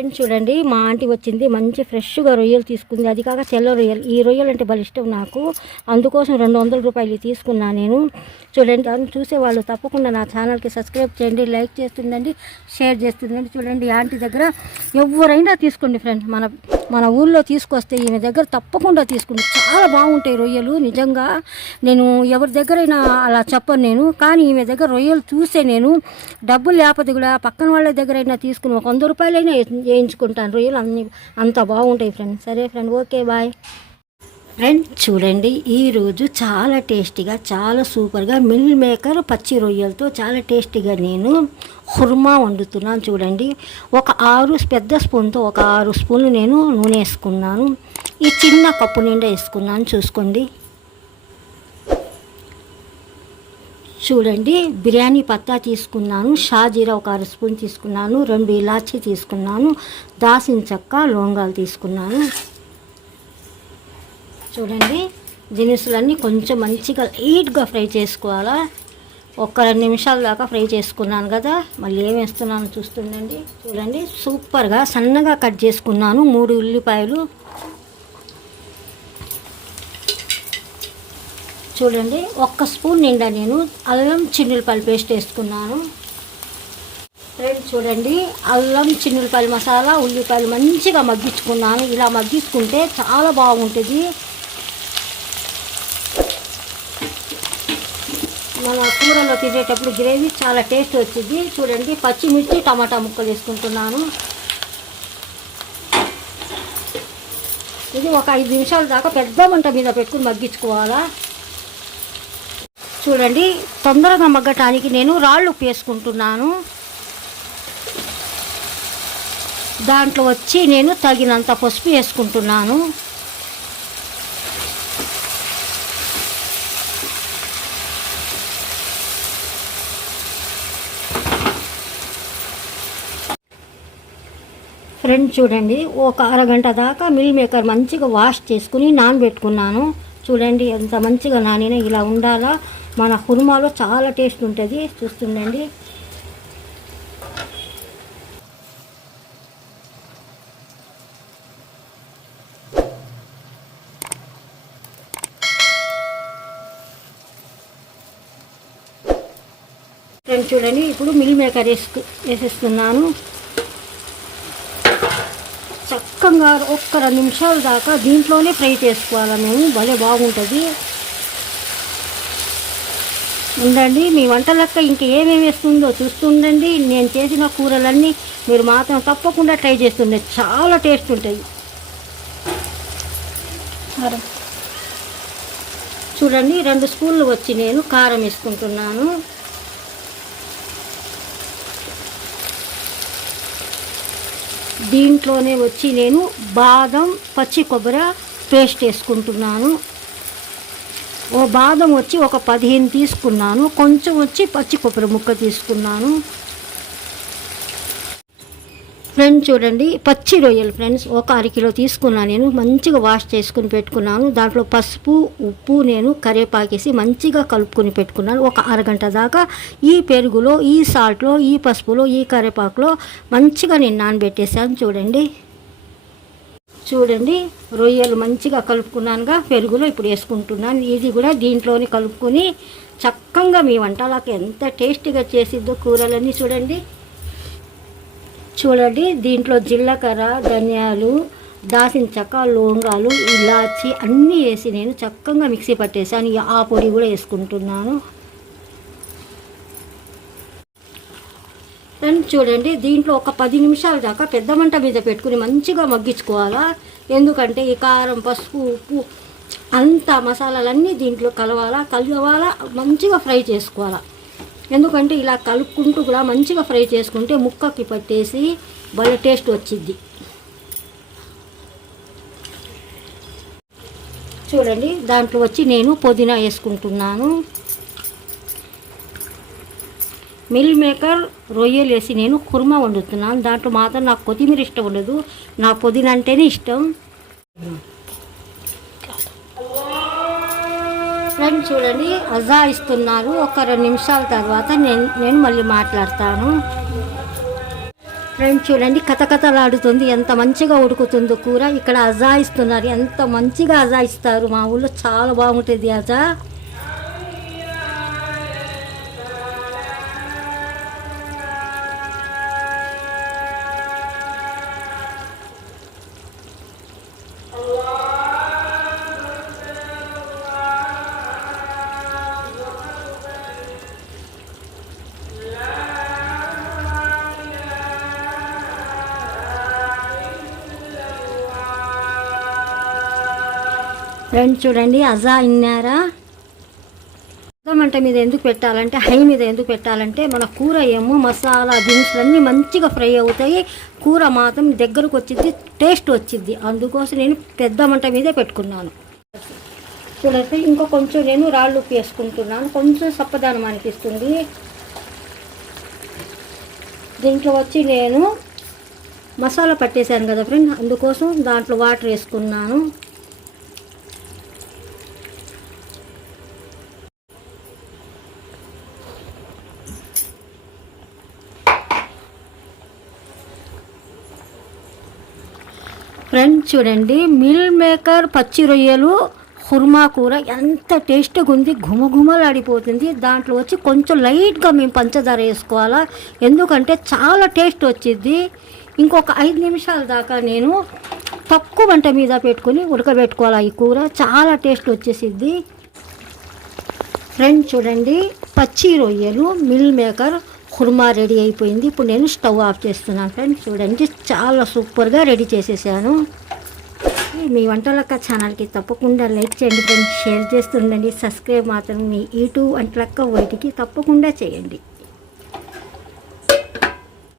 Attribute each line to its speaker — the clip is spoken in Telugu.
Speaker 1: ఫ్రెండ్స్ చూడండి మా ఆంటీ వచ్చింది మంచి ఫ్రెష్గా రొయ్యలు తీసుకుంది. అది కాక తెల్ల రొయ్యలు. ఈ రొయ్యలు అంటే భలే ఇష్టం నాకు. అందుకోసం రెండు వందల రూపాయలు తీసుకున్నా నేను. చూడండి దాన్ని చూసే వాళ్ళు తప్పకుండా నా ఛానల్కి సబ్స్క్రైబ్ చేయండి లైక్ చేస్తుండండి షేర్ చేస్తుండండి చూడండి ఆంటీ దగ్గర ఎవరైనా తీసుకోండి ఫ్రెండ్ మన మన ఊళ్ళో తీసుకొస్తే ఈమె దగ్గర తప్పకుండా తీసుకోండి చాలా బాగుంటాయి రొయ్యలు నిజంగా. నేను ఎవరి దగ్గరైనా అలా చెప్పను నేను కానీ ఈమె దగ్గర రొయ్యలు చూసే నేను డబ్బులు లేకపోతే కూడా పక్కన వాళ్ళ దగ్గరైనా తీసుకుని ఒక వంద రూపాయలైనా వేయించుకుంటాను. రొయ్యలు అన్ని అంత బాగుంటాయి ఫ్రెండ్ సరే ఫ్రెండ్ ఓకే బాయ్ ఫ్రెండ్ చూడండి ఈరోజు చాలా టేస్టీగా చాలా సూపర్గా మిల్ మేకర్ పచ్చి రొయ్యలతో చాలా టేస్టీగా నేను హుర్మా వండుతున్నాను చూడండి. ఒక ఆరు పెద్ద స్పూన్తో ఒక ఆరు స్పూన్లు నేను నూనె వేసుకున్నాను. ఈ చిన్న కప్పు నిండా వేసుకున్నాను చూసుకోండి. చూడండి బిర్యానీ పత్తా తీసుకున్నాను షాజీరా ఒక అర స్పూన్ తీసుకున్నాను రెండు ఇలాచీ తీసుకున్నాను దాసిన చెక్క లవంగాలు తీసుకున్నాను. చూడండి. దినుసులన్నీ కొంచెం మంచిగా లైట్గా ఫ్రై చేసుకోవాలా? ఒక్క రెండు నిమిషాల దాకా ఫ్రై చేసుకున్నాను కదా. మళ్ళీ ఏం వేస్తున్నాను చూస్తుండండి. చూడండి. సూపర్గా సన్నగా కట్ చేసుకున్నాను మూడు ఉల్లిపాయలు. చూడండి. ఒక్క స్పూన్ నిండా నేను అల్లం చిన్నులపాయలు పేస్ట్ వేసుకున్నాను. ఫ్రెండ్ చూడండి. అల్లం చిన్నులపాయలు మసాలా ఉల్లిపాయలు మంచిగా మగ్గించుకున్నాను. ఇలా మగ్గించుకుంటే చాలా బాగుంటుంది. మన కూరలో తినేటప్పుడు గ్రేవీ చాలా టేస్ట్ వచ్చింది. చూడండి పచ్చిమిర్చి టమాటా ముక్కలు వేసుకుంటున్నాను. ఇది ఒక ఐదు నిమిషాల దాకా పెద్ద మంట మీద పెట్టుకుని మగ్గించుకోవాలా? చూడండి తొందరగా మగ్గటానికి నేను రాళ్ళు ఉప్పు వేసుకుంటున్నాను. దాంట్లో వచ్చి నేను తగినంత పసుపు వేసుకుంటున్నాను. ఫ్రెండ్ చూడండి ఒక అరగంట దాకా మిల్ మేకర్ మంచిగా వాష్ చేసుకుని నానబెట్టుకున్నాను. చూడండి ఎంత మంచిగా నానిన ఇలా ఉండాలా? మన హుర్మాలో చాలా టేస్ట్ ఉంటుంది చూస్తుండండి. ఫ్రెండ్ చూడండి ఇప్పుడు మిల్ మేకర్ వేసుకు వేసేస్తున్నాను. చక్కగా ఒక్క రెండు నిమిషాల దాకా దీంట్లోనే ఫ్రై చేసుకోవాలి మేము. భలే బాగుంటుంది. ఉండండి మీ వంట లెక్క ఇంకా ఏమేమి వేస్తుందో చూస్తుండండి నేను చేసిన కూరలన్నీ మీరు మాత్రం తప్పకుండా ట్రై చేస్తుండే. చాలా టేస్ట్ ఉంటాయి. చూడండి రెండు స్పూన్లు వచ్చి నేను కారం వేసుకుంటున్నాను. దీంట్లోనే వచ్చి నేను బాదం పచ్చి కొబ్బరి పేస్ట్ వేసుకుంటున్నాను. ఓ బాదం వచ్చి ఒక పదిహేను తీసుకున్నాను. కొంచెం వచ్చి పచ్చి కొబ్బరి ముక్క తీసుకున్నాను. ఫ్రెండ్స్ చూడండి పచ్చి రొయ్యలు ఫ్రెండ్స్ ఒక అరకిలో తీసుకున్నాను నేను మంచిగా వాష్ చేసుకుని పెట్టుకున్నాను. దాంట్లో పసుపు ఉప్పు నేను కరివేపాకేసి మంచిగా కలుపుకొని పెట్టుకున్నాను. ఒక అరగంట దాకా ఈ పెరుగులో ఈ సాల్ట్లో ఈ పసుపులో ఈ కరివేపాకులో మంచిగా నేను నానబెట్టేసాను చూడండి. చూడండి రొయ్యలు మంచిగా కలుపుకున్నానుగా పెరుగులో ఇప్పుడు వేసుకుంటున్నాను. ఇది కూడా దీంట్లోనే కలుపుకొని చక్కగా మీ వంటలకు ఎంత టేస్టీగా చేసిద్దో కూరలన్నీ చూడండి. చూడండి దీంట్లో జీలకర్ర ధనియాలు దాసిన చెక్క లవంగాలు ఇలాచి అన్నీ వేసి నేను చక్కగా మిక్సీ పట్టేసాను. ఆ పొడి కూడా వేసుకుంటున్నాను. ఫ్రెండ్ చూడండి దీంట్లో ఒక పది నిమిషాల దాకా పెద్ద మంట మీద పెట్టుకుని మంచిగా మగ్గించుకోవాలా? ఎందుకంటే ఈ కారం పసుపు ఉప్పు అంత మసాలాలన్నీ దీంట్లో కలవాలా? కలవాలా? మంచిగా ఫ్రై చేసుకోవాలా? ఎందుకంటే ఇలా కలుపుకుంటూ కూడా మంచిగా ఫ్రై చేసుకుంటే ముక్కకి పట్టేసి భలే టేస్ట్ వచ్చింది చూడండి దాంట్లో వచ్చి నేను పుదీనా వేసుకుంటున్నాను. మిల్ మేకర్ రొయ్యలు వేసి నేను కుర్మా వండుతున్నాను. దాంట్లో మాత్రం నాకు కొత్తిమీర ఇష్టం ఉండదు. నా పుదీనా అంటేనే ఇష్టం. ఫ్రెండ్ చూడండి అజా ఇస్తున్నారు ఒక రెండు నిమిషాల తర్వాత నేను నేను మళ్ళీ మాట్లాడతాను. ఫ్రెండ్స్ చూడండి కథకథలాడుతుంది. ఎంత మంచిగా ఉడుకుతుందో కూర ఇక్కడ అజాయిస్తున్నారు ఎంత మంచిగా అజాయిస్తారు మా ఊళ్ళో చాలా బాగుంటుంది అజా ఫ్రెండ్ చూడండి అజా ఇన్నారా? మంట మీద ఎందుకు పెట్టాలంటే హై మీద ఎందుకు పెట్టాలంటే మన కూర ఏమో మసాలా దినుసులన్నీ మంచిగా ఫ్రై అవుతాయి. కూర మాత్రం దగ్గరకు వచ్చింది టేస్ట్ వచ్చింది. అందుకోసం నేను పెద్ద మంట మీదే పెట్టుకున్నాను. చూడండి ఇంకో కొంచెం నేను రాళ్ళు ఉప్పు వేసుకుంటున్నాను. కొంచెం సప్పదనం అనిపిస్తుంది. దీంట్లో వచ్చి నేను మసాలా పట్టేశాను కదా ఫ్రెండ్ అందుకోసం దాంట్లో వాటర్ వేసుకున్నాను. ఫ్రెండ్స్ చూడండి మిల్ మేకర్ పచ్చి రొయ్యలు కుర్మా కూర ఎంత టేస్ట్గా ఉంది ఘుమఘుమలాడిపోతుంది. దాంట్లో వచ్చి కొంచెం లైట్గా మేము పంచదార వేసుకోవాలా? ఎందుకంటే చాలా టేస్ట్ వచ్చింది. ఇంకొక ఐదు నిమిషాల దాకా నేను తక్కువ వంట మీద పెట్టుకొని ఉడకబెట్టుకోవాలి ఈ కూర. చాలా టేస్ట్ వచ్చేసిద్ది ఫ్రెండ్స్ చూడండి పచ్చి రొయ్యలు మిల్ మేకర్ కుర్మా రెడీ అయిపోయింది. ఇప్పుడు నేను స్టవ్ ఆఫ్ చేస్తున్నాను ఫ్రెండ్స్ చూడండి చాలా సూపర్గా రెడీ చేసేసాను. మీ వంటలక్క ఛానల్కి తప్పకుండా లైక్ చేయండి ఫ్రెండ్స్ షేర్ చేస్తుండండి. సబ్స్క్రైబ్ మాత్రం మీ యూట్యూబ్ వంటలక్క వైటికి తప్పకుండా చేయండి.